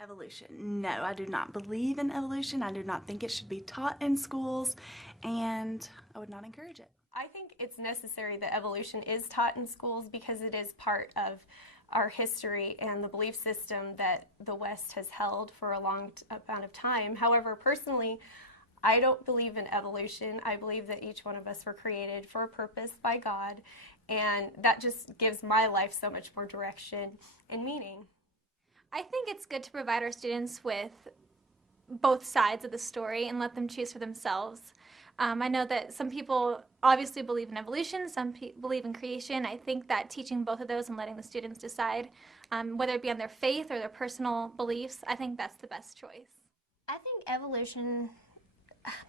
Evolution. No, I do not believe in evolution. I do not think it should be taught in schools, and I would not encourage it. I think it's necessary that evolution is taught in schools because it is part of our history and the belief system that the West has held for a long amount of time. However, personally, I don't believe in evolution. I believe that each one of us were created for a purpose by God, and that just gives my life so much more direction and meaning. I think it's good to provide our students with both sides of the story and let them choose for themselves. I know that some people obviously believe in evolution, some believe in creation. I think that teaching both of those and letting the students decide, whether it be on their faith or their personal beliefs, I think that's the best choice. I think evolution,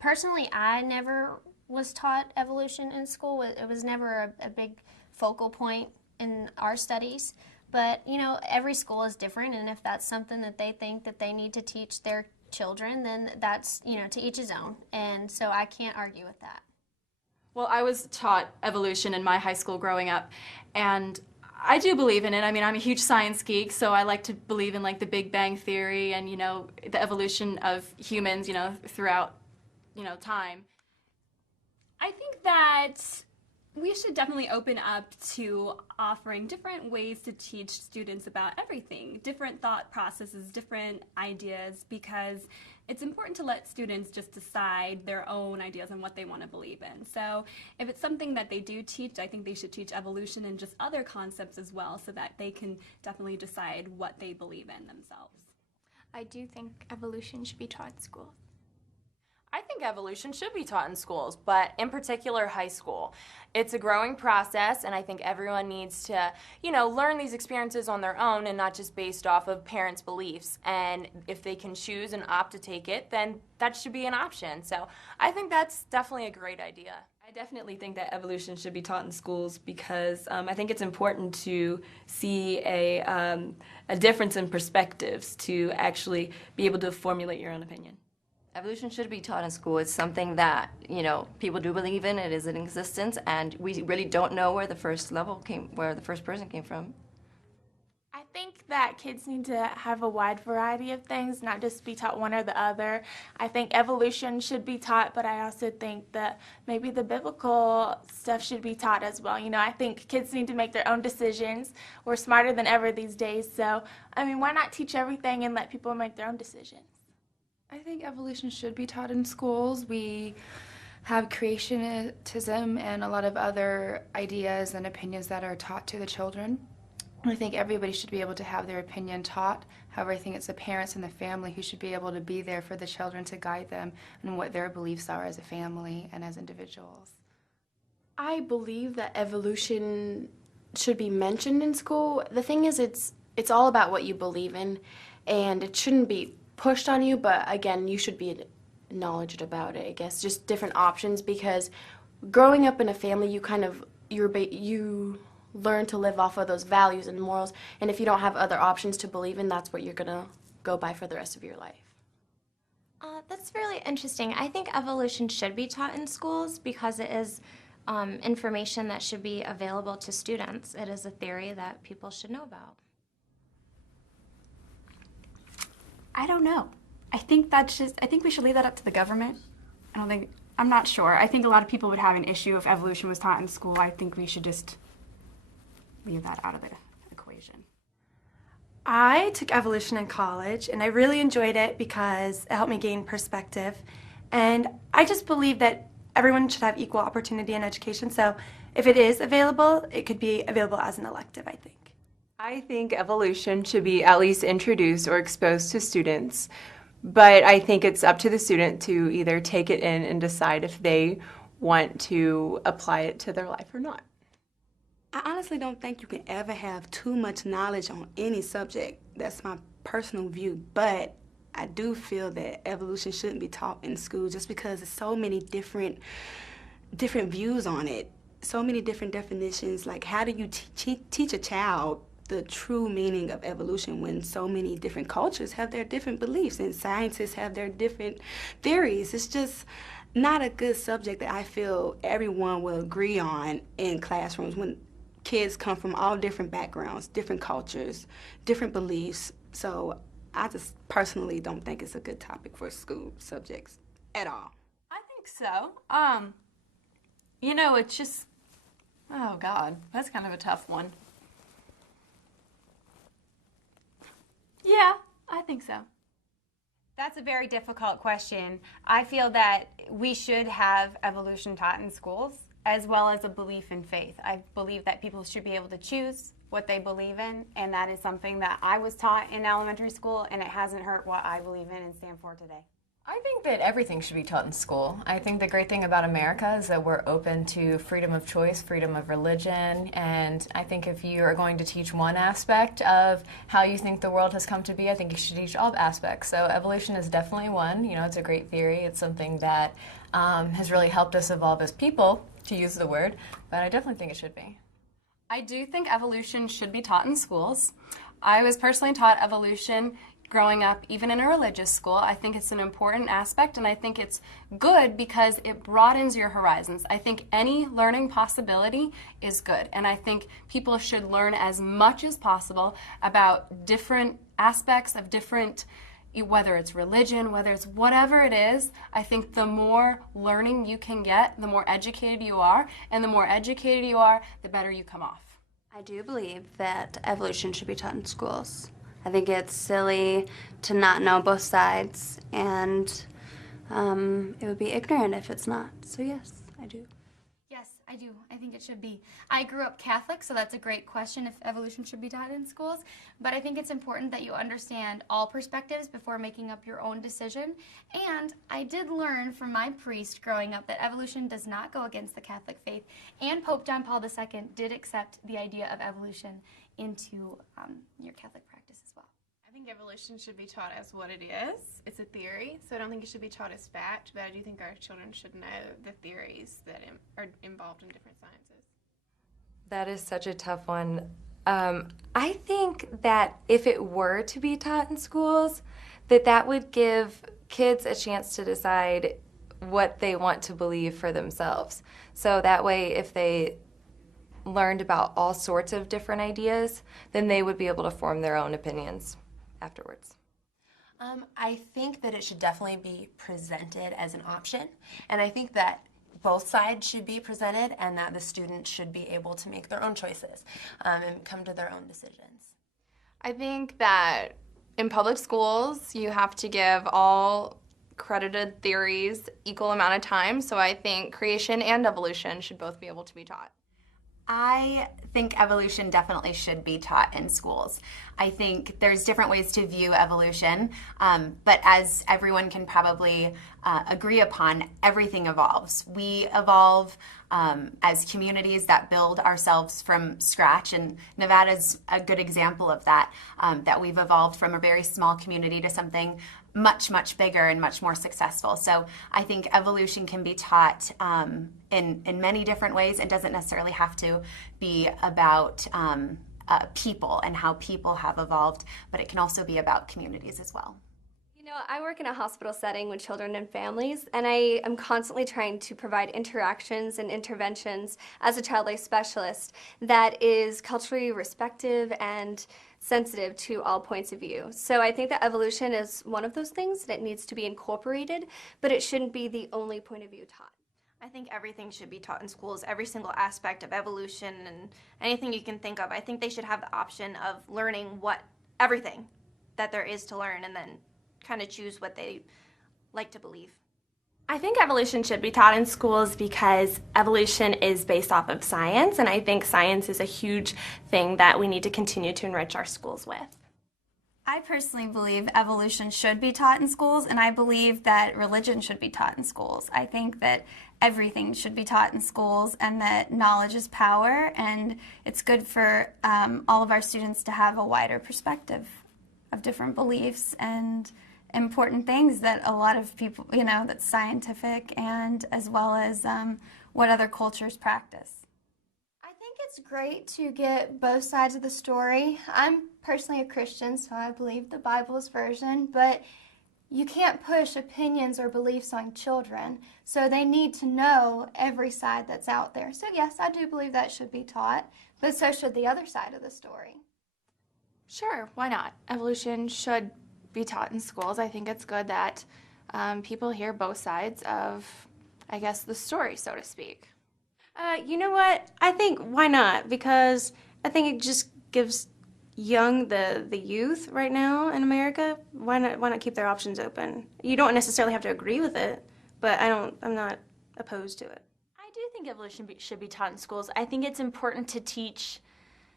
personally, I never was taught evolution in school. It was never a big focal point in our studies. But, you know, every school is different, and if that's something that they think that they need to teach their children, then that's, you know, to each his own. And so I can't argue with that. Well, I was taught evolution in my high school growing up, and I do believe in it. I mean, I'm a huge science geek, so I like to believe in, like, the Big Bang Theory and, you know, the evolution of humans, you know, throughout, you know, time. I think that we should definitely open up to offering different ways to teach students about everything, different thought processes, different ideas, because it's important to let students just decide their own ideas on what they want to believe in. So if it's something that they do teach, I think they should teach evolution and just other concepts as well so that they can definitely decide what they believe in themselves. I do think evolution should be taught in schools. I think evolution should be taught in schools, but in particular high school. It's a growing process, and I think everyone needs to, you know, learn these experiences on their own and not just based off of parents' beliefs. And if they can choose and opt to take it, then that should be an option. So I think that's definitely a great idea. I definitely think that evolution should be taught in schools because I think it's important to see a difference in perspectives to actually be able to formulate your own opinion. Evolution should be taught in school. It's something that, you know, people do believe in. It is in existence, and we really don't know where the first person came from. I think that kids need to have a wide variety of things, not just be taught one or the other. I think evolution should be taught, but I also think that maybe the biblical stuff should be taught as well. You know, I think kids need to make their own decisions. We're smarter than ever these days, so, I mean, why not teach everything and let people make their own decisions? I think evolution should be taught in schools. We have creationism and a lot of other ideas and opinions that are taught to the children. I think everybody should be able to have their opinion taught. However, I think it's the parents and the family who should be able to be there for the children to guide them and what their beliefs are as a family and as individuals. I believe that evolution should be mentioned in school. The thing is, it's all about what you believe in, and it shouldn't be pushed on you, but again, you should be knowledgeable about it, I guess, just different options, because growing up in a family, you learn to live off of those values and morals, and if you don't have other options to believe in, that's what you're gonna go by for the rest of your life. That's really interesting. I think evolution should be taught in schools because it is information that should be available to students. It is a theory that people should know about. I don't know. I think we should leave that up to the government. I'm not sure. I think a lot of people would have an issue if evolution was taught in school. I think we should just leave that out of the equation. I took evolution in college, and I really enjoyed it because it helped me gain perspective. And I just believe that everyone should have equal opportunity in education. So if it is available, it could be available as an elective, I think. I think evolution should be at least introduced or exposed to students, but I think it's up to the student to either take it in and decide if they want to apply it to their life or not. I honestly don't think you can ever have too much knowledge on any subject. That's my personal view, but I do feel that evolution shouldn't be taught in school just because there's so many different views on it, so many different definitions. Like, how do you teach a child the true meaning of evolution when so many different cultures have their different beliefs and scientists have their different theories? It's just not a good subject that I feel everyone will agree on in classrooms when kids come from all different backgrounds, different cultures, different beliefs. So I just personally don't think it's a good topic for school subjects at all. I think so. It's just, oh God, that's kind of a tough one. Yeah, I think so. That's a very difficult question. I feel that we should have evolution taught in schools, as well as a belief in faith. I believe that people should be able to choose what they believe in, and that is something that I was taught in elementary school, and it hasn't hurt what I believe in and stand for today. I think that everything should be taught in school. I think the great thing about America is that we're open to freedom of choice, freedom of religion, and I think if you are going to teach one aspect of how you think the world has come to be, I think you should teach all aspects. So evolution is definitely one. It's a great theory. It's something that has really helped us evolve as people, to use the word, but I definitely think it should be. I do think evolution should be taught in schools. I was personally taught evolution growing up, even in a religious school. I think it's an important aspect, and I think it's good because it broadens your horizons. I think any learning possibility is good, and I think people should learn as much as possible about different aspects of different, whether it's religion, whether it's whatever it is. I think the more learning you can get, the more educated you are, and the more educated you are, the better you come off. I do believe that evolution should be taught in schools. I think it's silly to not know both sides, and it would be ignorant if it's not. So yes, I do. Yes, I do. I think it should be. I grew up Catholic, so that's a great question if evolution should be taught in schools. But I think it's important that you understand all perspectives before making up your own decision. And I did learn from my priest growing up that evolution does not go against the Catholic faith. And Pope John Paul II did accept the idea of evolution into your Catholic practice as well. I think evolution should be taught as what it is. It's a theory, so I don't think it should be taught as fact, but I do think our children should know the theories that are involved in different sciences. That is such a tough one. I think that if it were to be taught in schools, that would give kids a chance to decide what they want to believe for themselves. So that way, if they learned about all sorts of different ideas, then they would be able to form their own opinions afterwards. I think that it should definitely be presented as an option, and I think that both sides should be presented and that the students should be able to make their own choices and come to their own decisions. I think that in public schools you have to give all credited theories equal amount of time, so I think creation and evolution should both be able to be taught. I think evolution definitely should be taught in schools. I think there's different ways to view evolution, but as everyone can probably agree upon, everything evolves. We evolve as communities that build ourselves from scratch, and Nevada's a good example of that, that we've evolved from a very small community to something much, much bigger and much more successful. So I think evolution can be taught in many different ways. It doesn't necessarily have to be about people and how people have evolved, but it can also be about communities as well. I work in a hospital setting with children and families, and I am constantly trying to provide interactions and interventions as a child life specialist that is culturally respectful and sensitive to all points of view. So I think that evolution is one of those things that needs to be incorporated, but it shouldn't be the only point of view taught. I think everything should be taught in schools, every single aspect of evolution and anything you can think of. I think they should have the option of learning everything that there is to learn and then kind of choose what they like to believe. I think evolution should be taught in schools because evolution is based off of science, and I think science is a huge thing that we need to continue to enrich our schools with. I personally believe evolution should be taught in schools, and I believe that religion should be taught in schools. I think that everything should be taught in schools, and that knowledge is power, and it's good for all of our students to have a wider perspective of different beliefs and important things that a lot of people, that's scientific and as well as what other cultures practice. I think it's great to get both sides of the story. I'm personally a Christian, so I believe the Bible's version, but you can't push opinions or beliefs on children, so they need to know every side that's out there. So yes, I do believe that should be taught, but so should the other side of the story. Sure, why not? Evolution should be taught in schools. I think it's good that people hear both sides of, I guess, the story, so to speak. You know what? I think why not? Because I think it just gives the youth right now in America, why not keep their options open? You don't necessarily have to agree with it, but I'm not opposed to it. I do think evolution should be taught in schools. I think it's important to teach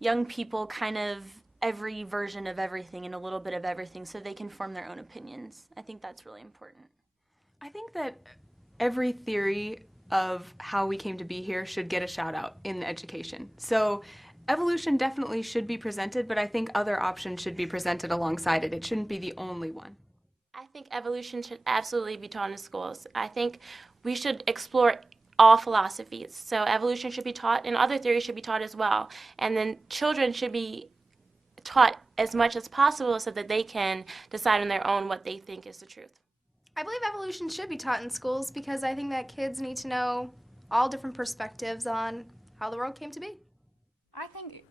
young people kind of every version of everything and a little bit of everything so they can form their own opinions. I think that's really important. I think that every theory of how we came to be here should get a shout out in the education. So evolution definitely should be presented, but I think other options should be presented alongside it. It shouldn't be the only one. I think evolution should absolutely be taught in schools. I think we should explore all philosophies. So evolution should be taught and other theories should be taught as well. And then children should be taught as much as possible so that they can decide on their own what they think is the truth. I believe evolution should be taught in schools because I think that kids need to know all different perspectives on how the world came to be. I think,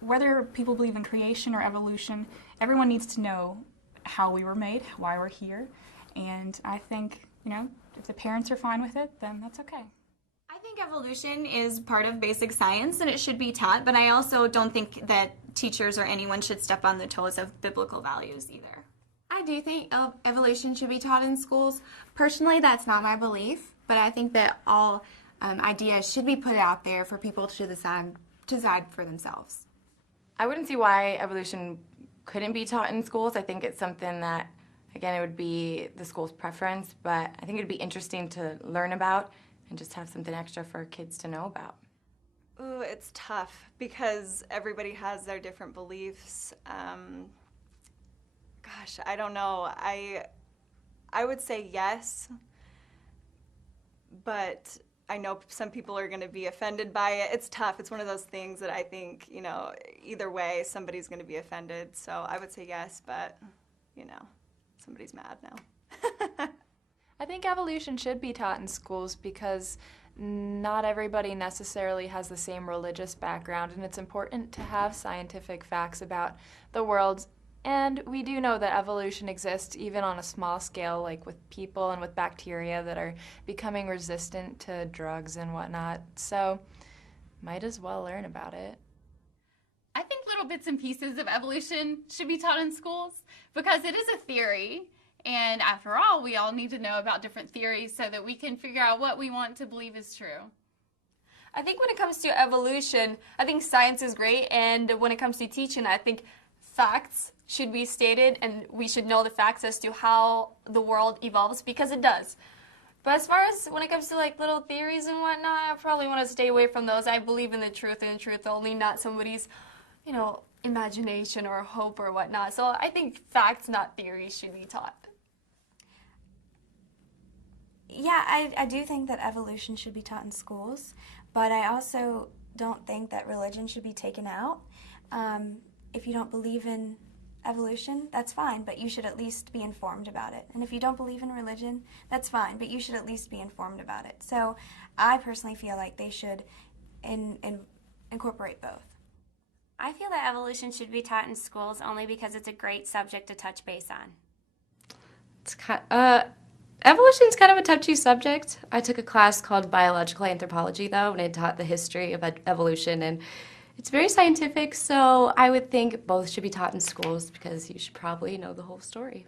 whether people believe in creation or evolution, everyone needs to know how we were made, why we're here, and I think, if the parents are fine with it, then that's okay. I think evolution is part of basic science and it should be taught, but I also don't think that teachers or anyone should step on the toes of biblical values either. I do think evolution should be taught in schools. Personally, that's not my belief, but I think that all ideas should be put out there for people to decide for themselves. I wouldn't see why evolution couldn't be taught in schools. I think it's something that, again, it would be the school's preference, but I think it'd be interesting to learn about and just have something extra for kids to know about. Ooh, it's tough because everybody has their different beliefs. Gosh, I don't know. I would say yes, but I know some people are going to be offended by it. It's tough. It's one of those things that I think, either way, somebody's going to be offended. So I would say yes, but, somebody's mad now. I think evolution should be taught in schools because not everybody necessarily has the same religious background, and it's important to have scientific facts about the world. And we do know that evolution exists even on a small scale, like with people and with bacteria that are becoming resistant to drugs and whatnot. So might as well learn about it. I think little bits and pieces of evolution should be taught in schools because it is a theory. And after all, we all need to know about different theories so that we can figure out what we want to believe is true. I think when it comes to evolution, I think science is great. And when it comes to teaching, I think facts should be stated and we should know the facts as to how the world evolves because it does. But as far as when it comes to like little theories and whatnot, I probably want to stay away from those. I believe in the truth and the truth only, not somebody's, imagination or hope or whatnot. So I think facts, not theories, should be taught. Yeah, I do think that evolution should be taught in schools, but I also don't think that religion should be taken out. If you don't believe in evolution, that's fine, but you should at least be informed about it. And if you don't believe in religion, that's fine, but you should at least be informed about it. So I personally feel like they should incorporate both. I feel that evolution should be taught in schools only because it's a great subject to touch base on. Evolution's kind of a touchy subject. I took a class called biological anthropology, though, and it taught the history of evolution, and it's very scientific, so I would think both should be taught in schools because you should probably know the whole story.